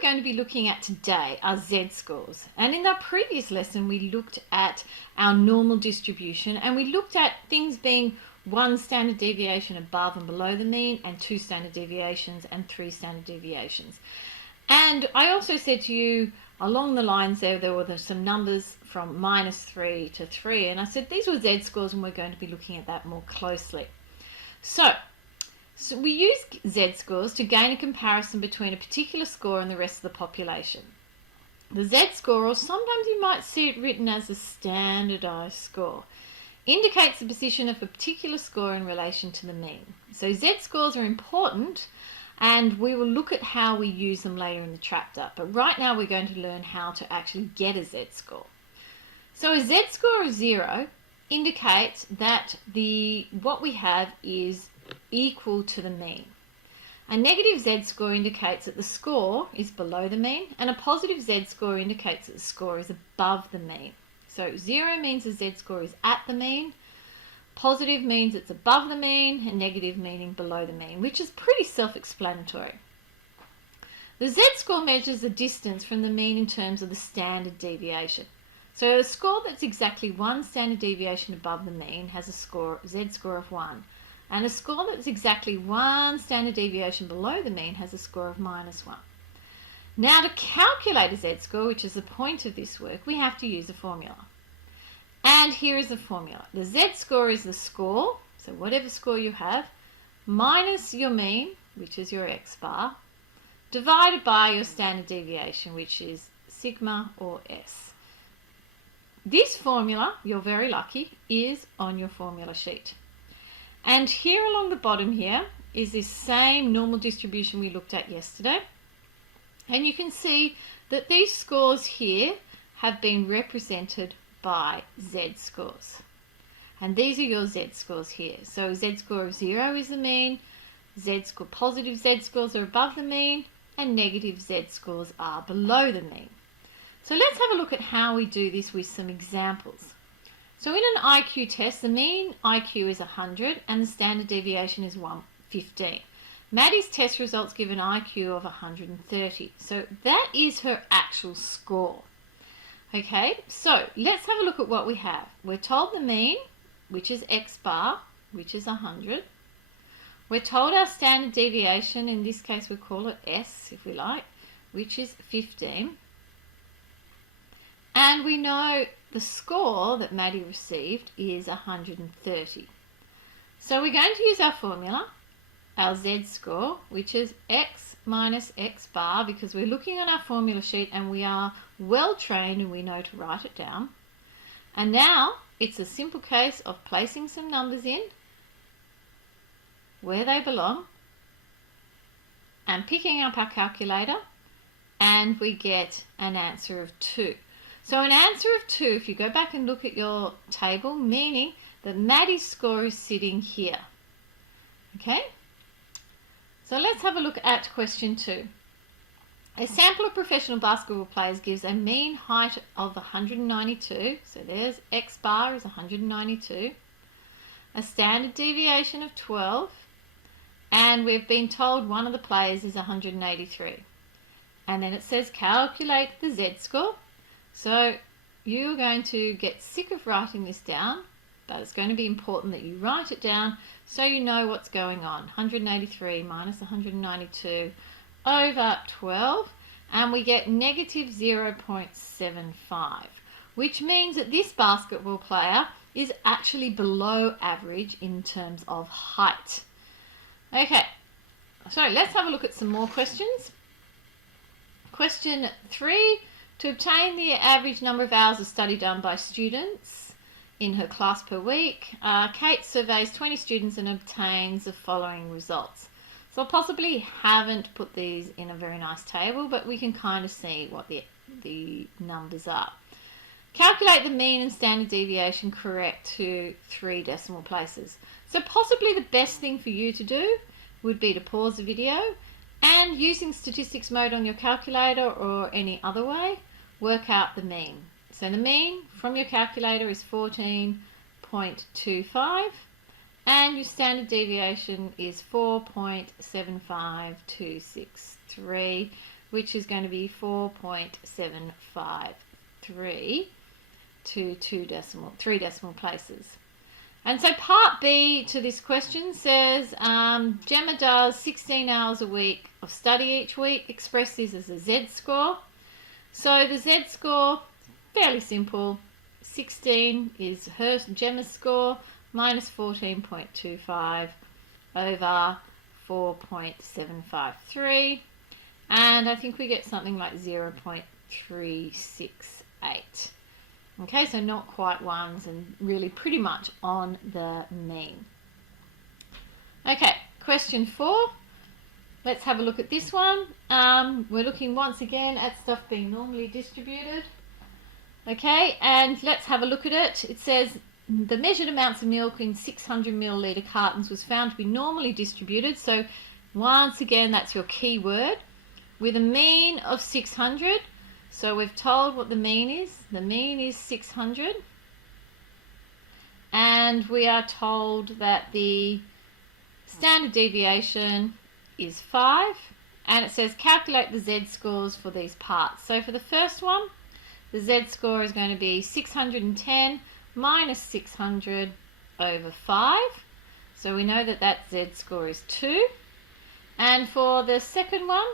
we're going to be looking at today are z-scores. And in our previous lesson, we looked at our normal distribution, and we looked at things being 1 standard deviation above and below the mean, and 2 standard deviations and 3 standard deviations. And I also said to you along the lines there were some numbers from -3 to 3, and I said these were z-scores, and we're going to be looking at that more closely. So we use z-scores to gain a comparison between a particular score and the rest of the population. The z-score, or sometimes you might see it written as a standardized score, indicates the position of a particular score in relation to the mean. So z-scores are important, and we will look at how we use them later in the chapter. But right now we're going to learn how to actually get a z-score. So a z-score of 0 indicates that what we have is equal to the mean. A negative z-score indicates that the score is below the mean, and a positive z-score indicates that the score is above the mean. So 0 means the z-score is at the mean, positive means it's above the mean, and negative meaning below the mean, which is pretty self-explanatory. The z-score measures the distance from the mean in terms of the standard deviation. So a score that's exactly 1 standard deviation above the mean has a z-score of 1. And a score that's exactly 1 standard deviation below the mean has a score of -1. Now, to calculate a z-score, which is the point of this work, we have to use a formula. And here is the formula. The z-score is the score, so whatever score you have, minus your mean, which is your x bar, divided by your standard deviation, which is sigma or s. This formula, you're very lucky, is on your formula sheet. And here along the bottom here is this same normal distribution we looked at yesterday. And you can see that these scores here have been represented by z-scores. And these are your z-scores here. So z-score of 0 is the mean, z-score, positive z-scores are above the mean, and negative z-scores are below the mean. So let's have a look at how we do this with some examples. So in an IQ test, the mean IQ is 100 and the standard deviation is 115. Maddie's test results give an IQ of 130. So that is her actual score. Okay, so let's have a look at what we have. We're told the mean, which is x bar, which is 100. We're told our standard deviation, in this case we call it S if we like, which is 15. And we know the score that Maddie received is 130. So we're going to use our formula, our z-score, which is x minus x bar, because we're looking on our formula sheet and we are well trained and we know to write it down. And now it's a simple case of placing some numbers in where they belong and picking up our calculator, and we get an answer of 2. So an answer of 2, if you go back and look at your table, meaning that Maddie's score is sitting here. Okay? So let's have a look at question 2. A sample of professional basketball players gives a mean height of 192. So there's x bar is 192. A standard deviation of 12. And we've been told one of the players is 183. And then it says calculate the z-score. So you're going to get sick of writing this down, but it's going to be important that you write it down so you know what's going on. 183 minus 192 over 12, and we get negative 0.75, which means that this basketball player is actually below average in terms of height. Okay, so let's have a look at some more questions. Question 3. To obtain the average number of hours of study done by students in her class per week, Kate surveys 20 students and obtains the following results. So I possibly haven't put these in a very nice table, but we can kind of see what the numbers are. Calculate the mean and standard deviation correct to 3 decimal places. So possibly the best thing for you to do would be to pause the video and, using statistics mode on your calculator or any other way, work out the mean. So the mean from your calculator is 14.25 and your standard deviation is 4.75263, which is going to be 4.753 to 3 decimal places. And so part B to this question says Gemma does 16 hours a week of study each week. Express this as a Z-score. So the Z-score, fairly simple. 16 is Gemma's score minus 14.25 over 4.753. And I think we get something like 0.368. Okay, so not quite ones and really pretty much on the mean. Okay, question 4. Let's have a look at this one. We're looking once again at stuff being normally distributed. Okay, and let's have a look at it. It says the measured amounts of milk in 600 milliliter cartons was found to be normally distributed. So once again, that's your key word. With a mean of 600. So we've told what the mean is. The mean is 600. And we are told that the standard deviation is 5. And it says calculate the Z-scores for these parts. So for the first one, the Z-score is going to be 610 minus 600 over 5. So we know that that Z-score is 2. And for the second one,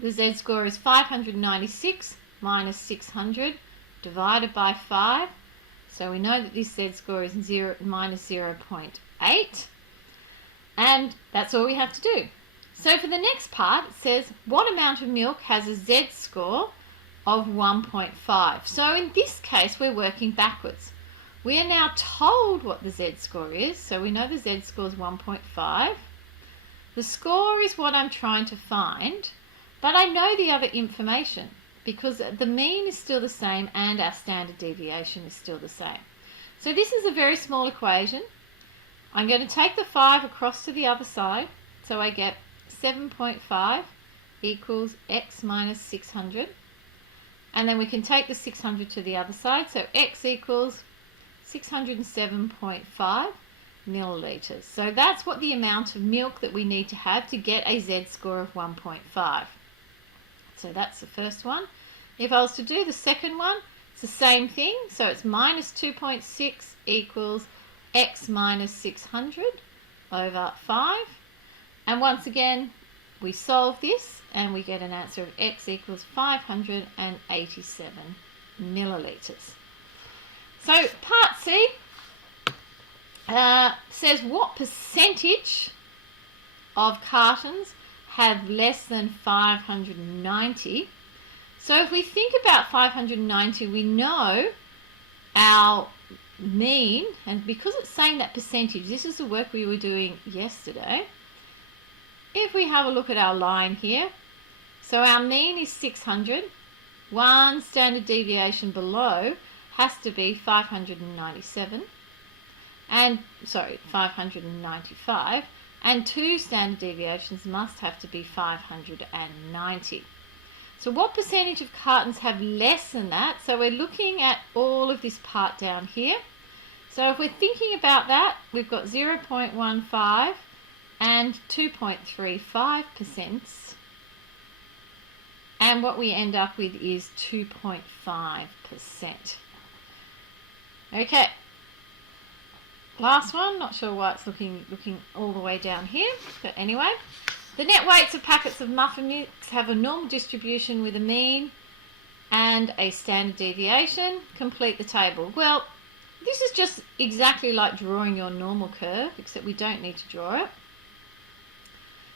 the Z-score is 596 minus 600 divided by 5. So we know that this Z-score is minus 0.8. And that's all we have to do. So for the next part, it says what amount of milk has a Z-score of 1.5. So in this case, we're working backwards. We are now told what the Z-score is. So we know the Z-score is 1.5. The score is what I'm trying to find. But I know the other information because the mean is still the same and our standard deviation is still the same. So this is a very small equation. I'm going to take the 5 across to the other side. So I get 7.5 equals x minus 600. And then we can take the 600 to the other side. So x equals 607.5 millilitres. So that's what the amount of milk that we need to have to get a Z-score of 1.5. So that's the first one. If I was to do the second one, it's the same thing. So it's minus 2.6 equals x minus 600 over 5. And once again, we solve this and we get an answer of x equals 587 millilitres. So part C says what percentage of cartons have less than 590. So if we think about 590, we know our mean, and because it's saying that percentage, this is the work we were doing yesterday. If we have a look at our line here, so our mean is 600. One standard deviation below has to be 595, and 2 standard deviations must have to be 590. So what percentage of cartons have less than that? So we're looking at all of this part down here. So if we're thinking about that, we've got 0.15 and 2.35%. And what we end up with is 2.5%. Okay. Last one, not sure why it's looking all the way down here, but anyway. The net weights of packets of muffin mix have a normal distribution with a mean and a standard deviation. Complete the table. Well, this is just exactly like drawing your normal curve, except we don't need to draw it.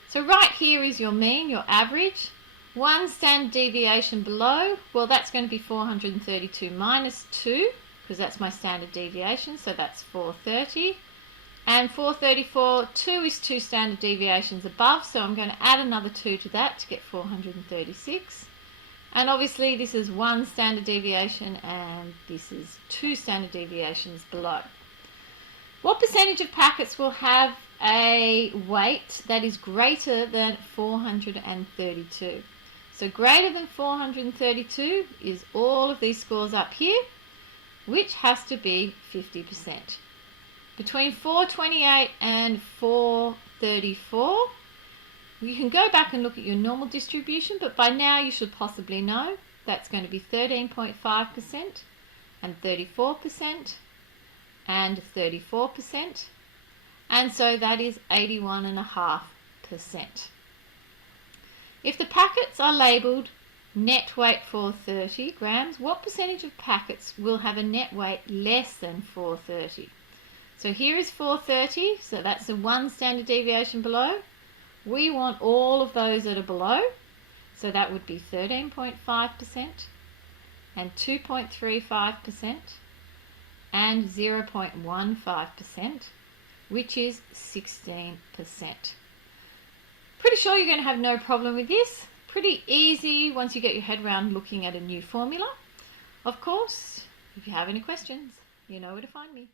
So right here is your mean, your average. One standard deviation below, well, that's going to be 432 minus 2, because that's my standard deviation, so that's 430. And 434, 2 is 2 standard deviations above, so I'm going to add another 2 to that to get 436. And obviously this is 1 standard deviation and this is 2 standard deviations below. What percentage of packets will have a weight that is greater than 432? So greater than 432 is all of these scores up here, which has to be 50%. Between 428 and 434, You can go back and look at your normal distribution, but by now you should possibly know that's going to be 13.5% and 34% and 34%, and so that is 81.5%. If the packets are labelled net weight 430 grams, what percentage of packets will have a net weight less than 430? So here is 430, so that's the 1 standard deviation below. We want all of those that are below, so that would be 13.5% and 2.35% and 0.15%, which is 16%. Pretty sure you're going to have no problem with this. Pretty easy once you get your head around looking at a new formula. Of course, if you have any questions, you know where to find me.